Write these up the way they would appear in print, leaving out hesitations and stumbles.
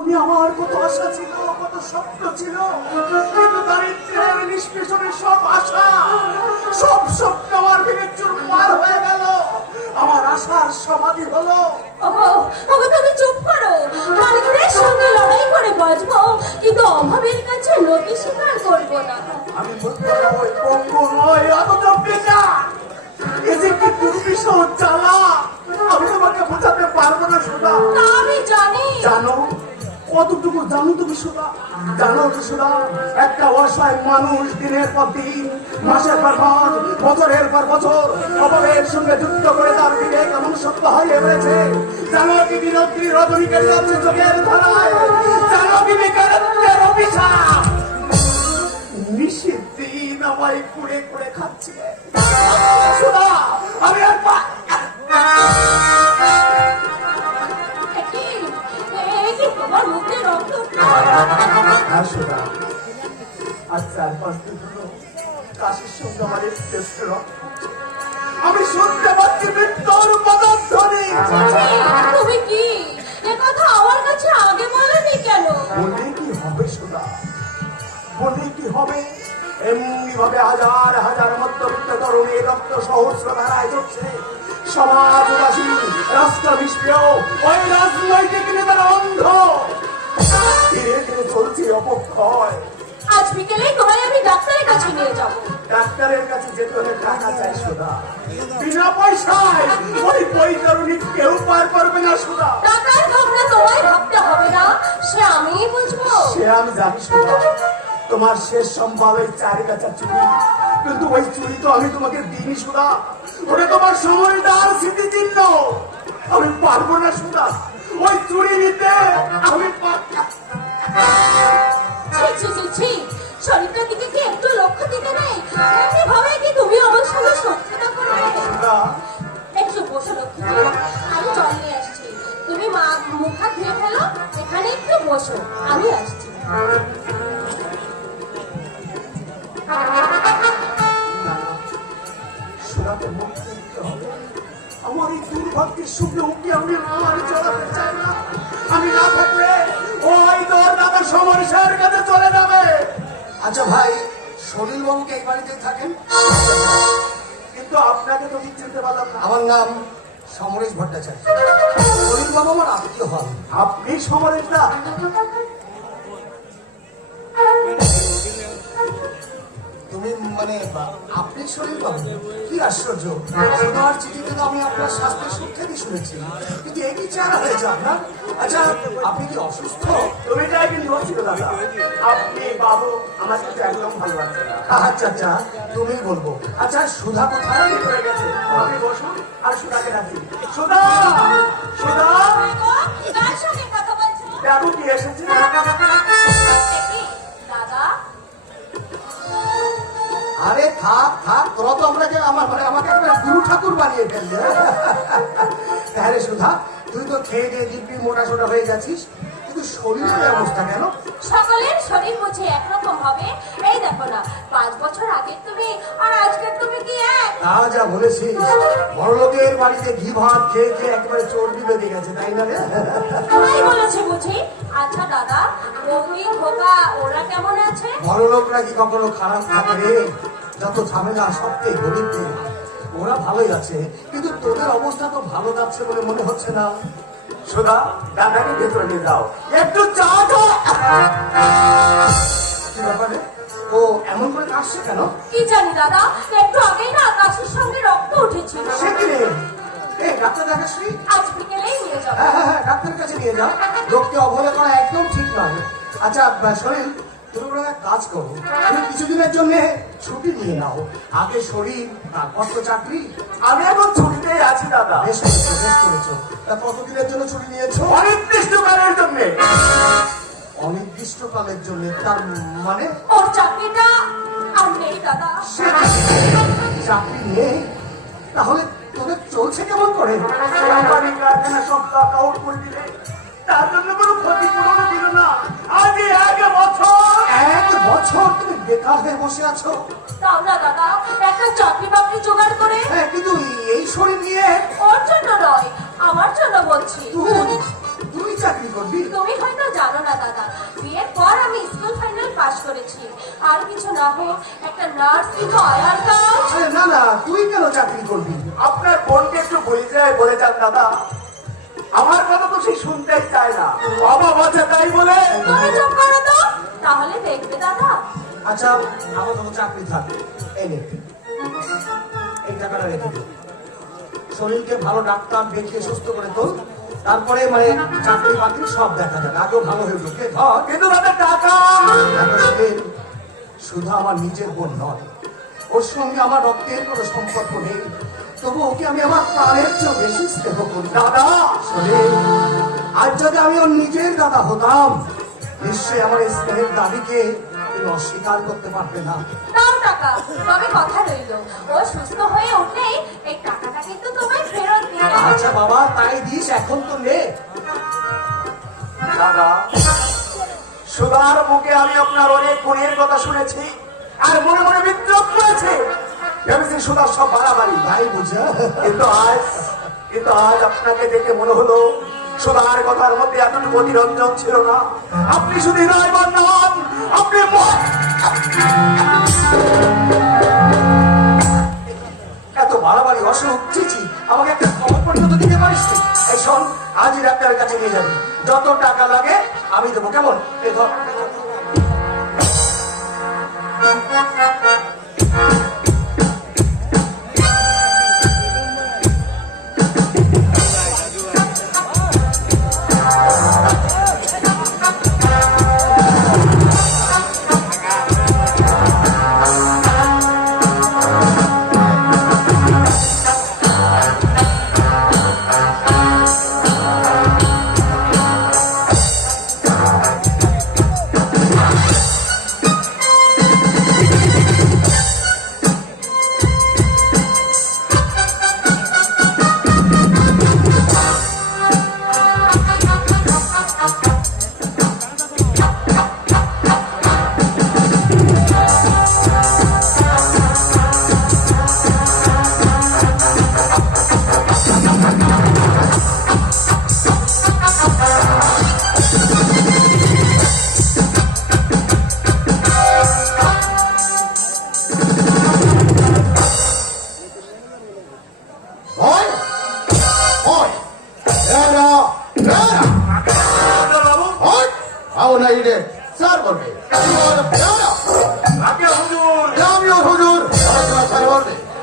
আমার কত আশা ছিল, কত স্বপ্ন ছিল, কিন্তু দারিদ্র্যের নিষ্পেষণের সব আশা, সব স্বপ্ন আমার ভেঙে চুরমার হয়ে গেল। আমার আশার সমাধি হলো। তুমি চুপ করো। কারিগরের সঙ্গে লড়াই করে বাঁচবো, কিন্তু অভাবের কাছে নতি স্বীকার করবো না। আমি বলতে ওই পঙ্গু নয়, অথচ বেজা এ যে কি দুর্বিষহ জ্বালা, আমি তোমাকে বোঝাতে পারবো না সুধা। আমি জানি। জানো কতটুকু জানো তুমি সুধা? জানো তো সুধা, একটা অসহায় মানুষ দিনের পর দিন, মাসের পর মাস, বছরের পর বছর অভাবের সঙ্গে যুদ্ধ করে তার দিকে কেমন সত্য হয়ে রয়েছে। জানো কি বিনত্রী রজনীকে যাচ্ছে চোখের ধারায়? জানো কি বেকারত্বের অভিশাপ নিষিদ্ধদিন আমায় কুড়ে কুড়ে খাচ্ছে? সুধা, আমি আর তোমার মুখে রক্ত। হ্যাঁ সুধা, আজ 4-5 দিন হলো কাশির সঙ্গে আমার টেস্ট রক্ত। আমি শুনতে পাচ্ছি মৃত্যুর পদধ্বনি। তুমি কি এ কথা আমার কাছে আগে বলেনি কেন? বলে কি হবে সুধা, বলে কি হবে? এমনি ভাবে হাজার হাজার মধ্যবিত্ত তরুণীর রক্ত সহস্র ধারায় চলছে। সমাজ উদাসী, রাষ্ট্র নিষ্ক্রিয়, ওই রাজনৈতিক নেতারা অন্ধ। ধীরে ধীরে চলছে অপক্ষয়। আজ বিকেলে তোমায় আমি ডাক্তারের কাছে নিয়ে যাব। ডাক্তারের কাছে যেতে হলে টাকা চাই সুধা, বিনা পয়সায় ওই বৈতরণী কেউ পার করবে না সুধা। টাকার ভাবনা তোমায় ভাবতে হবে না, সে আমিই বুঝবো। সে আমি জানি সুধা, তোমার শেষ সম্ভব এই 4 কাছা চুরি, কিন্তু ওই চুরি তো আমি তোমাকে দিইনি সুধা। ওটা তোমার সময়টার স্মৃতিচিহ্ন। আমি পারবো না সুধা ওই চুরি নিতে। আমি শরীরটার দিকে কি একটু লক্ষ্য দিতে নেই? এমনি ভাবে কি তুমি আমার সঙ্গে শত্রুতা করবে? একটু বসো লক্ষ্মী, আমি জল নিয়ে আসছি। তুমি মুখ হাত ধুয়ে ফেলো, এখানে একটু বসো, আমি আসছি। আমার এই দুর্ভাগ্যের সঙ্গে ওকে আমি আর চলাতে চাই না। আমি না থাকলে ওই তোর দাদা সমরেশের কাছে চলে যাবে। আচ্ছা ভাই, সলিল বাবুকে এই বাড়িতে থাকেন? কিন্তু আপনাকে তো চিনতে পারলাম না। আমার নাম সমরেশ ভট্টাচার্য। সলিল বাবু আমার আত্মীয় হন। আপনি সমরেশ দা? তুমি মানে আপনি সলিল বাবু? কি আশ্চর্য, তোমার চিঠিতে তো আমি আপনার স্বাস্থ্যের সুখ্যাতি শুনেছি, কিন্তু একই চেহারা হয়েছে আপনার। আচ্ছা, আপনি কি অসুস্থ? তুমি যাই কিন্তু হচ্ছিল দাদা, আপনি বাবু আমার সাথে একদম ভালো লাগছে না। আচ্ছা আচ্ছা, তুমি বলবো। আচ্ছা, সুধা কোথায়? হয়ে গেছে, আপনি বসুন আর সুধাকে রাখি। সুধা, সুধা, কার সঙ্গে কথা বলছো? বাবু কি এসেছে? দাদা, আরে থাক থাক, তোরা তো আমাকে একটা গুরু ঠাকুর বানিয়ে ফেললে। হ্যাঁ রে সুধা, তুই তো খেয়ে দিয়ে দিব্যি মোটা সোটা হয়ে যাচ্ছিস, কিন্তু শরীরের অবস্থা কেন? সকলের শরীর বুঝে একরকম হবে? এই দেখো না, 5 বছর আগে তুমি আর আজকের তুমি কি এক? তা যা বলেছিস, বড়লোকের বাড়িতে ঘি ভাত খেয়ে খেয়ে একেবারে চর্বি বেঁধে গেছে, তাই না রে? তাই বলেছে বুঝি। আচ্ছা দাদা, বৌদি খোকা ওরা কেমন আছে? বড়লোকরা কি কখনো খারাপ থাকে রে? যত ঝামেলা সবটাই গরিবদের। ওরা ভালোই আছে, কিন্তু তোদের অবস্থা তো ভালো যাচ্ছে বলে মনে হচ্ছে না। সুধা, দাদাকে ভেতরে নিয়ে যাও, একটু চা দাও। কি ব্যাপারে? ও এমন করে কাশছে কেন? কি জানি দাদা, একটু আগেই না আকাশের সঙ্গে রক্ত উঠেছিল। সে কি রে? ডাক্তার দেখাসনি? আজ বিকেলেই নিয়ে যাবো। হ্যাঁ, ডাক্তারের কাছে নিয়ে যাও। লোককে অবহেলা করা একদম ঠিক নয়। আচ্ছা শরীর, তুমি বলে এক কাজ করো, তুমি কিছুদিনের জন্য ছুটি নিয়ে নাও। আগে শরীর, তারপর তো চাকরি। আমি এখন ছুটিতেই আছি দাদা। বেশ করেছো, বেশ করেছো। তা কতদিনের জন্য ছুটি নিয়েছো? অনির্দিষ্টকালের জন্য। অনির্দিষ্টকালের জন্য? তার মানে? ওর চাকরিটা আর নেই দাদা। চাকরি নেই? তাহলে তোদের চলছে কেমন করে? কোম্পানি কারখানা সব লক আউট করে দিলে, তার জন্য কোনো ক্ষতিপূরণ দিল না। আজ 1 বছর। 1 বছর তুমি বেকার হয়ে বসে আছো? তাও না দাদা, একটা চাকরি বাকরি জোগাড় করে। হ্যাঁ, কিন্তু এই শরীর নিয়ে? ওর জন্য নয়, আমার জন্য বলছি। তুই চাকরি করবি? তুমি হয়তো জানো না দাদা, বিয়ের পর আমি স্কুল ফাইনাল পাস করেছি। আর কিছু না হোক, একটা নার্স কিন্তু আয়ার কাজ। আরে না না, তুই কেন চাকরি করবি? আপনার বোনকে একটু বলে যান দাদা, আমার কথা তো সে শুনতেই চায় না, অভাব আছে তাই বলে। তুমি চুপ করো তো, তাহলে দেখবে দাদা। আচ্ছা আমার তো চাকরি থাকে, এই নে এই টাকাটা রেখে দে। শরীরকে ভালো ডাক্তার দেখিয়ে সুস্থ করে তোল, তারপরে মানে চাকরি বাকরি সব দেখা যাবে, আগেও ভালো হয়ে উঠবে। ধর, কিন্তু দাদা টাকা। শুধু আমার নিজের বোন নয়, ওর সঙ্গে আমার রক্তের কোনো সম্পর্ক নেই, তবু ওকে আমি আমার প্রাণের চেয়ে বেশি স্নেহ করি। দাদা শোনে, আজ যদি আমি ওর নিজের দাদা হতাম, নিশ্চয়ই আমার এই স্নেহের দাবিকে তুমি অস্বীকার করতে পারবে না। নাও টাকা, তবে কথা রইল, ও সুস্থ হয়ে উঠলেই এই টাকাটা কিন্তু তোমায় ফেরত দিয়ে দেব। আচ্ছা বাবা, তাই দিস, এখন তো নে। দাদা, সুধার মুখে আমি আপনার অনেক গুণের কথা শুনেছি, আর মনে মনে বিদ্রোহ করেছে। ভেবেছি সুধার সব বাড়াবাড়ি, তাই বুঝা। কিন্তু আজ আপনাকে দেখে মনে হলো সুধার কথার মধ্যে এতটুকু অতিরঞ্জন ছিল না। আপনি শুধু হৃদয়বান নন, আপনি এত বাড়াবাড়ি অসুখ, চিচি, আমাকে একটা খবর পর্যন্ত দিতে পারিস তুই? এই শোন, আজই ডাক্তারের কাছে নিয়ে যাবি, যত টাকা লাগে আমি দেবো, কেমন? এই ধর।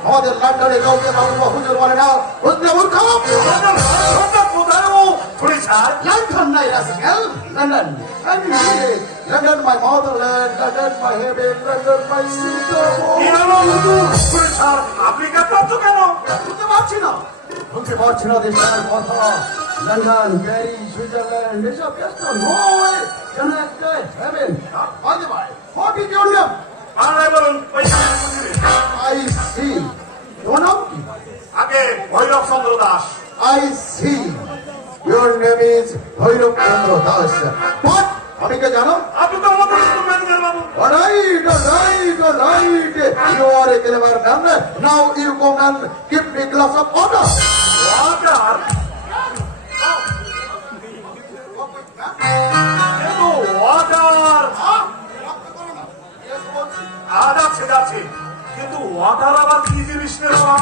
আমাদের লন্ডনে কাউকে বাবু হুজুর বলে না, মূর্খ। London, নাই rascal, London. London my motherland, London my heaven, London my আপনি কাঁদছো কেন? বুঝতে পারছি না, বুঝতে পারছি না দেশটার কথা। লন্ডন, প্যারিস, সুইজারল্যান্ড, এসব দেশ তো নয়, যেন একটা হেভেন। হয়তো ভাই, হোয়াট ইজ ইউর নেম? বাংলায় বলুন। I see. তোমার নাম কি? আগে Bhairab Chandra Das. I see. Your name is Bhairav Chandra Das. What? আপনি কে জানো? আপনি তো আমাদের school manager Babu. Alright, alright, alright. You are a clever man. Now you come and give me a glass of water. Water? Water যাচ্ছে, কিন্তু water আবার কি জিনিস রে বাবা?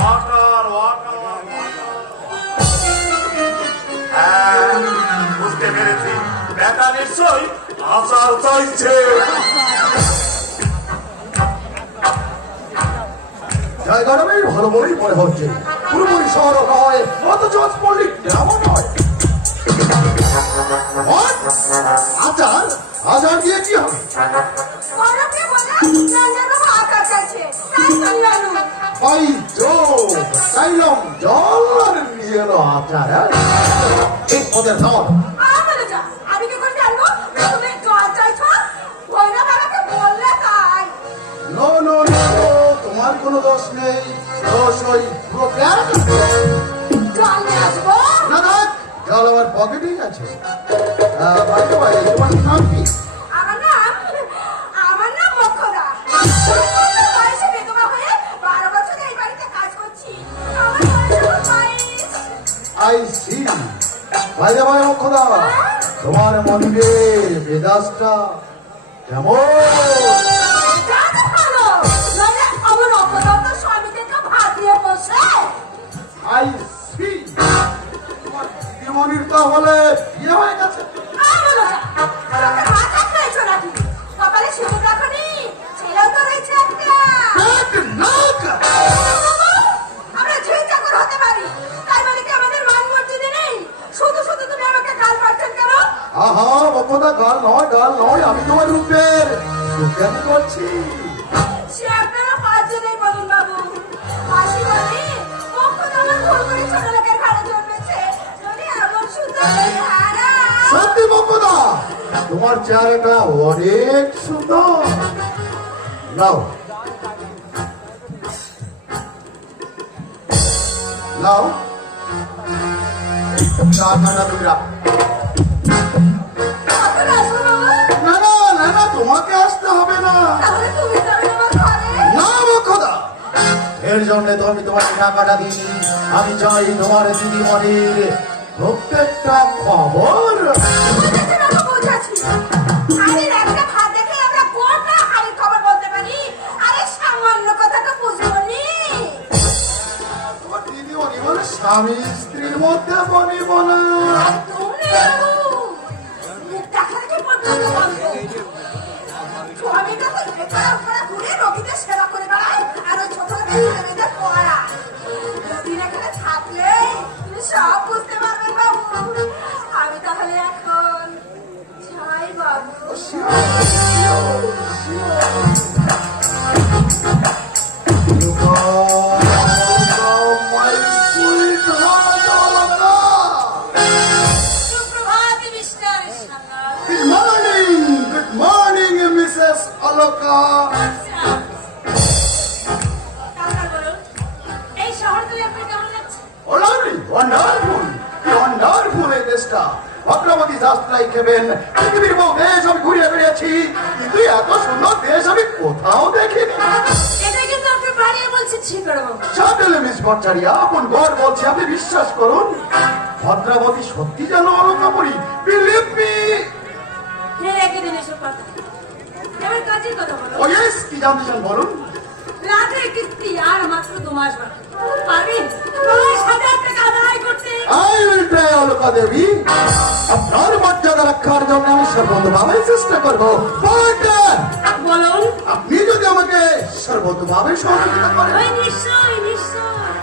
ওয়াটার ওয়াটার হ্যাঁ, বুঝতে পেরেছি, বেটা নিশ্চয়ই আচার চাইছে। জায়গাটা বেশ ভালো বলেই মনে হচ্ছে, পুরোপুরি শহর নয়, অথচ পল্লিক গ্রামও নয়। আচার? আচার দিয়ে কি হবে? ভাই চাইলাম জল আর নিয়ে এলো আচার। এই পদের ধর। আমি কি করে জানবো তুমি জল চাইছো? ভৈরব আমাকে বললে তাই। নো নো নো, তোমার কোনো দোষ নেই, দোষ ওই পুরো প্ল্যান। জল নিয়ে আসবো? না না, জল আমার পকেটেই আছে। ভাই তোমার নাম কি? আমার নাম মক্ষদা। বয়সে বেদমা হয়ে 12 বছর এই বাড়িতে কাজ করছি। আমার বয়স 22। I see. ভাই ভাই অক্ষদা, তোমার মনিবের মেজাজটা কেমন? জানো ভালো, নইলে আমার অপদার্থ স্বামীকে তো ভাত দিয়ে বসে। আই সি, তোমার দিদিমণির তাহলে বিয়ে হয়ে গেছে। আর বলো না, তোকে মাথা খেয়েছো নাকি? কপালে সিঁদুর রাখোনি? ছেলেও তো রয়েছে একটা। আমরা ঝুই চাকর হতে পারি, তাই বলে কি আমাদের মান মর্যাদা নেই? শুধু শুধু তুমি আমাকে গাল পাচ্ছেন কেন? আহা বকদা, গাল নয়, আমি তোমার রূপের সুখ্যাত করছি। সে আপনারা পাঁচজনেই বলুন বাবু। হাসি বলে, কখন আমার ভুল করে ছোট লোকের ঘরে জন্মেছে, যদি এমন সুন্দর চেহারা। সত্যি বকদা, তোমার চেহারাটা অনেক সুন্দর। নাও নাও, টাকাটা তুমি রাখো। কখন আসবো বাবু? না, তোমাকে আসতে হবে না। তাহলে তুমি যাবে আমার ঘরে? না বকদা, এর জন্য তো আমি তোমাকে টাকাটা দিই। আমি চাই তোমার দিদিমণির প্রত্যেকটা খবর। বুঝেছি বাবু, বুঝেছি। হাড়ির একটা ভাত দেখে আমরা গোটা হাড়ির খবর বলতে পারি। আরে সামান্য কথা তো বুঝবো নি। তোমার দিদিমণি মানে স্বামী স্ত্রীর মধ্যে বনিব না। একদম নেই বাবু। মুখ দেখাতে পর্যন্ত বন্ধ। স্বামীটা তো এপাড়া ওপাড়া ঘুরে রোগীদের সেবা করে বেড়ায়, আর ওই ছোট লোকের ছেলেমেয়েদের পড়ায়। দুদিন এখানে থাকলে তুমি সব বুঝতে পারবেন বাবু। আমি তাহলে এখন যাই বাবু। My sweetheart, Alaka. সুপ্রভাত mister Sanyal. Good morning, Mrs. Alaka. তাহলে বলুন, এই শহরতলি আপনার কেমন লাগছে? Wonderful এই দেশটা। অগ্রগতি যাত্রায় খেবেন, পৃথিবীর বহু দেশ আমি ঘুরিয়ে বেড়েছি, কিন্তু এত সুন্দর দেশ আমি কোথাও দেখিনি। এটা কিন্তু আপনি বাড়িয়ে বলছেন শিকড়বাবু। সাটেল মিস ভট্টারিয়া, আপন ঘর বলছি, আপনি বিশ্বাস করুন। ভদ্রাবতী সত্যি যেন অলকাপুরী, বিলিভ মি। রেখে দিন এসব কথা। এবার কাজের কথা বলো। ও ইয়েস, কি জানতে চান বলুন। রাতের কিস্তি আর মাত্র 2 মাস বাকি। পারবেন 10,000 টাকা আদায় করতে? I will try, অলকা দেবী। আপনার মর্যাদা রক্ষার জন্য আমি সর্বতভাবে চেষ্টা করবো। পার্টনার, বলুন। আপনি যদি আমাকে সর্বতভাবে সহযোগিতা করেন। ওই নিশ্চয় নিশ্চয়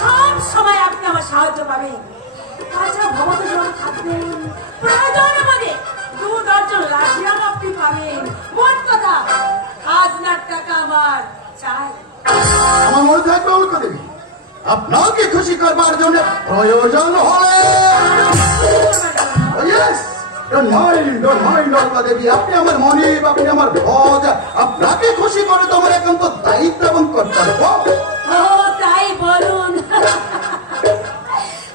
সব সময় আপনি আমার সাহায্য পাবেন। তাছাড়া ভবত যখন থাকবেন, প্রয়োজন আমাকে 2 দর্জন লাঠিয়াম আপনি পাবেন। মোট কথা, খাজনার টাকা আমার চাই। আমার মনে থাকবে অলকা দেবী, আপনাকে খুশি করবার জন্য প্রয়োজন হলে ইয়েস, ডোন্ট মাইন্ড অলকা দেবী। আপনি আমার মনিব, আপনি আমার ভোজ। আপনাকে খুশি করে তো আমার একান্ত দায়িত্ব এবং কর্তব্য। ও তাই বলুন।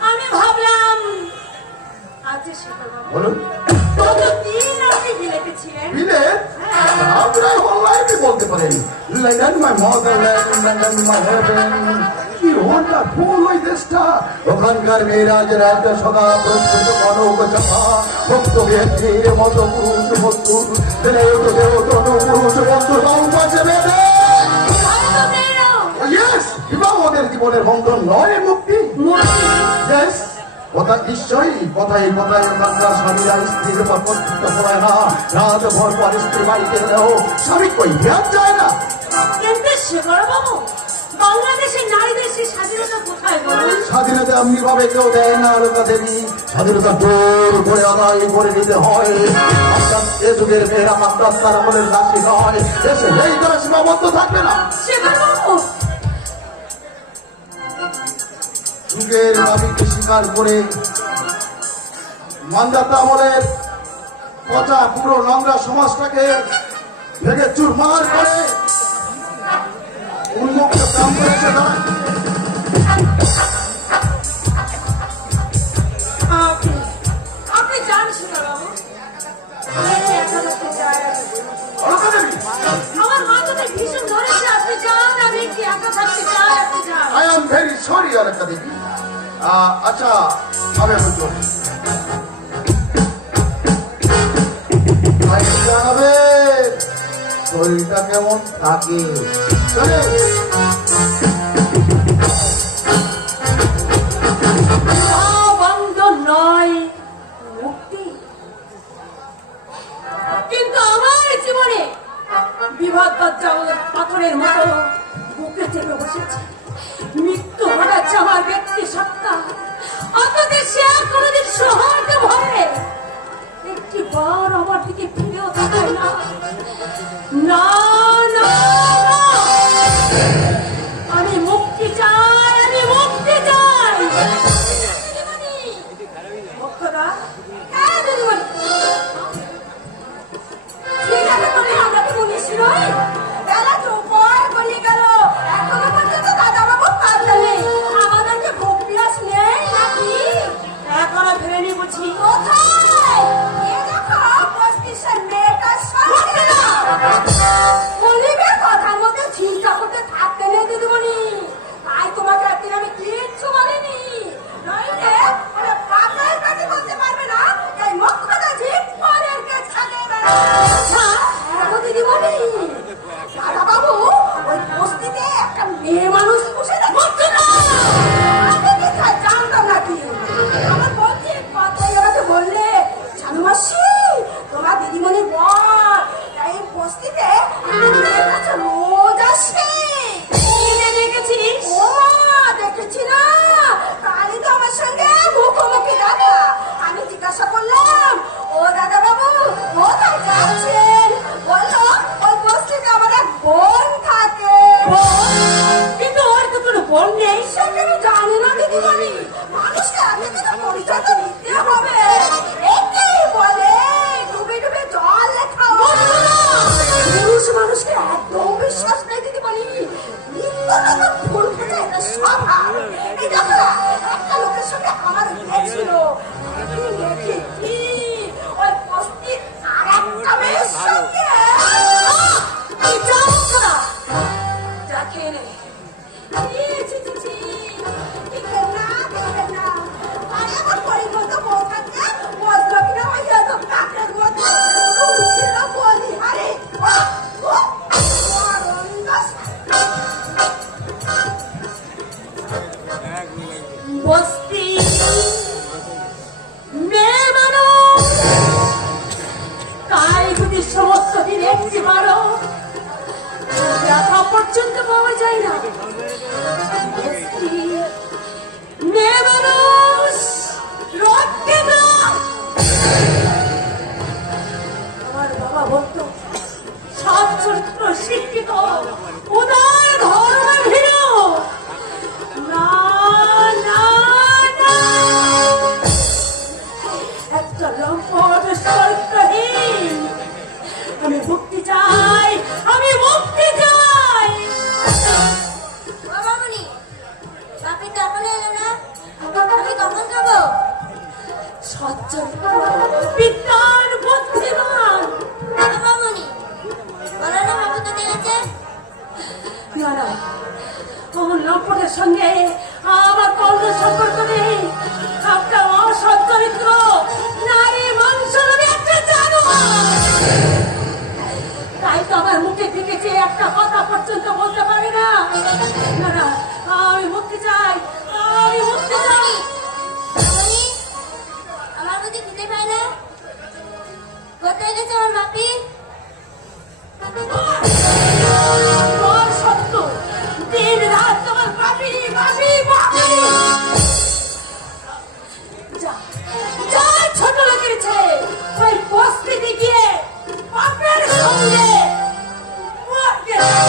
আমি ভাবলাম আচ্ছা শিকড়বাবু, বলুন। কতদিন আপনি বিলেতে ছিলেন? বিলে আপনার হোল লাইফে বলতে পারেন। London my motherland, London my heaven. কি ওয়ান্ডারফুল ওই দেশটা। ওখানকার মেয়েরা যে রাত সকাল প্রস্তুত কনক চাপা ভক্ত ব্যক্তির মতো পুরুষ বস্তু পুরুষ বন্ধু রং পাশে বেঁধে। ইয়েস, বিবাহ ওদের জীবনের বন্ধন নয়, মুক্তি। ইয়েস, কথা নিশ্চয়ই, কথায় ওখানকার স্বামীরা স্ত্রীর উপর কর্তৃত্ব করে না। রাত ভর পর স্ত্রী বাড়িতে গেলেও স্বামী কই ধ্যান যায় না। কিন্তু শিকড়বাবু, বাংলাদেশের নারীদের সেই স্বাধীনতা কোথায় বলুন? স্বাধীনতা এমনি ভাবে কেউ দেয় না অলকা দেবী। স্বাধীনতা জোর করে আদায় করে নিতে হয়। আপনার এ যুগের মেয়েরা মাত্র তার আমলের দাসী নয়। দেশে এই দ্বারা সীমাবদ্ধ থাকবে না। শিকড়বাবু, যুগের দাবিকে স্বীকার করে মান্দাতা আমলের পচা পুরো নোংরা সমাজটাকে ভেঙে চুরমার করে উন্মুক্ত কাম করেছে তারা। আপনি যান শিকড়বাবু। আমাকে একা থাকতে চায় না। অলকা দেবী, আমার মাথাটা ভীষণ ধরেছে, আপনি যান। আমি কি একা থাকতে চাই, আপনি যান। I am very sorry, Alka দেবী। আচ্ছা, আমি এখন চলি। যেমন থাকে। চলে। বন্ধন নয় মুক্তি, কিন্তু আমার জীবনে বিভাগ পাথরের মতো বুকে চেপে বসেছে। মৃত্যু ঘটাচ্ছে আমার ব্যক্তি সত্তা, অথচ সে কোনোদিন সহায়তা ভরে একটি বার আমার দিকে ফিরেও তাকায় না। না না না, আমি মুক্তি চাই, আমি মুক্তি চাই। ভক্তরা, হ্যাঁ দিদিমণি, ঠিক আছে, তুমি আমাকে বলিস নয়, বেলা তো উপর গলি গেল, এখনো পর্যন্ত দাদা বাবু কাঁদলেন। আমাদেরকে ভোগ বিলাস নেই নাকি? এখনো ফেরেনি বুঝি? কোথায়? এ দেখো, বস্তির মেয়েটার সঙ্গে মনিবের কথার মধ্যে চিন্তা করতে থাকতে নেই দিদিমণি। তাই তোমাকে একদিন আমি কিচ্ছু বলিনি, নইলে মানে বাপের কাছে বলতে পারবে না এই মুখ্যটা ঠিক পরের কাছে থাকে। আচ্ছা দিদিমণি, দাদা বাবু ওই বস্তিতে একটা মেয়ে মানুষ বসে দেখতে না, আমি কি তাই জানতাম নাকি? আমার বলছি কথাই আমাকে বললে, জানো মাসি, তোমার দিদিমণি বল এই বস্তিতে মেয়ের কাছে রোজ আসে। দেখেছিস? ও দেখেছি না, কালই তো আমার সঙ্গে মুখোমুখি দেখা। আমি জিজ্ঞাসা করলাম, ও দাদা বাবু কোথায় যাচ্ছেন? বললো ওই বস্তিতে আমার এক বোন থাকে। কিন্তু ওর তো কোনো বোন নেই। সে কেন জানি না দিদিমণি, মানুষকে আগে থেকে পরিচয় তো দিতে হবে। একেই বলে ডুবে ডুবে জল খাও। পুরুষ মানুষকে একদম বিশ্বাস নেই দিদিমণি, নিত্যনতুন ভুল খুঁজে এটা স্বভাব। এই দেখো না, একটা লোকের সঙ্গে আমার বিয়ে ছিল, আমি দেখেছি ওই বস্তির আর একটা মেয়ের সঙ্গে। এই যাও না, যা খেয়ে নে। ছি, ছি, ছি, ছি। দেখবেন না, দেখবেন না। আরে আমার পরিবর্ত বউ থাকতে বসলো কিনা ওই এত কাকের মতো উঠছিল বলি। আরে বস্তি মেয়ে মানুষ, তাই যদি সমস্ত দিন একটি বারো দেখা পর্যন্ত পাওয়া যায় না। বস্তি মেয়ে মানুষ রক্ষে না। আমার বাবা বলতো সৎ চরিত্র শিক্ষিত উদার ধর্ম ভীরু। না না না, একটা লম্পট চরিত্রহীন। আমি মুক্তি চাই, আমি মুক্তি চাই। মামামণি, বাপি তো এখনো এলো না, আমি কখন যাবো? সৎ চরিত্র, বিজ্ঞান, বুদ্ধিমান। মামামণি, বলো না বাপি কোথায় গেছে? না না, আমার লম্পটের সঙ্গে আমার কোনো সম্পর্ক নেই। একটা অসৎ চরিত্র, নারী মাংসলোভী একটা জানোয়ার। তাই তো আমার মুখে থেকে যে একটা কথা পর্যন্ত বলতে পারি না। না না, আমি মুক্তি চাই, আমি মুক্তি চাই। মামামণি, আমার বুঝি খিদে পায় না? কোথায় গেছে আমার বাপি? তোমার সত্য, দিন রাত তোমার বাপি বাপি বাপি। যা যা, ছোট লোকের ছেলে, ওই বস্তিতে গিয়ে বাপের সঙ্গে মরতে দাও।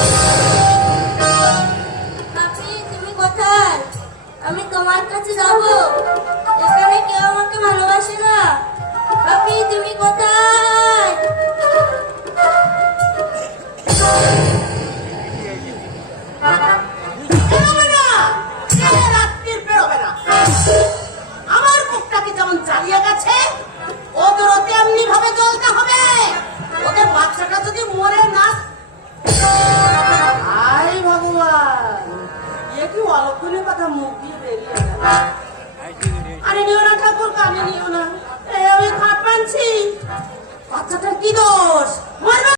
বাপি তুমি কোথায়? আমি তোমার কাছে যাবো, এখানে কেউ আমাকে ভালোবাসে না। বাপি তুমি কোথায়? বেরোবে না, এ রাত্রির বেরোবে না। আমার বুকটাকে যেমন জ্বালিয়ে গেছে, ওদেরও তেমনি ভাবে জ্বলতে হবে। ওদের বাচ্চাটা যদি মরে না। আই ভগবান, এ কি অলক্ষণীয় কথা মুখ দিয়ে বেরিয়ে গেল। আরে নিও না ঠাকুর, কানে নিও না। আমি খাট পাচ্ছি, বাচ্চাটার কি দোষ? মরবে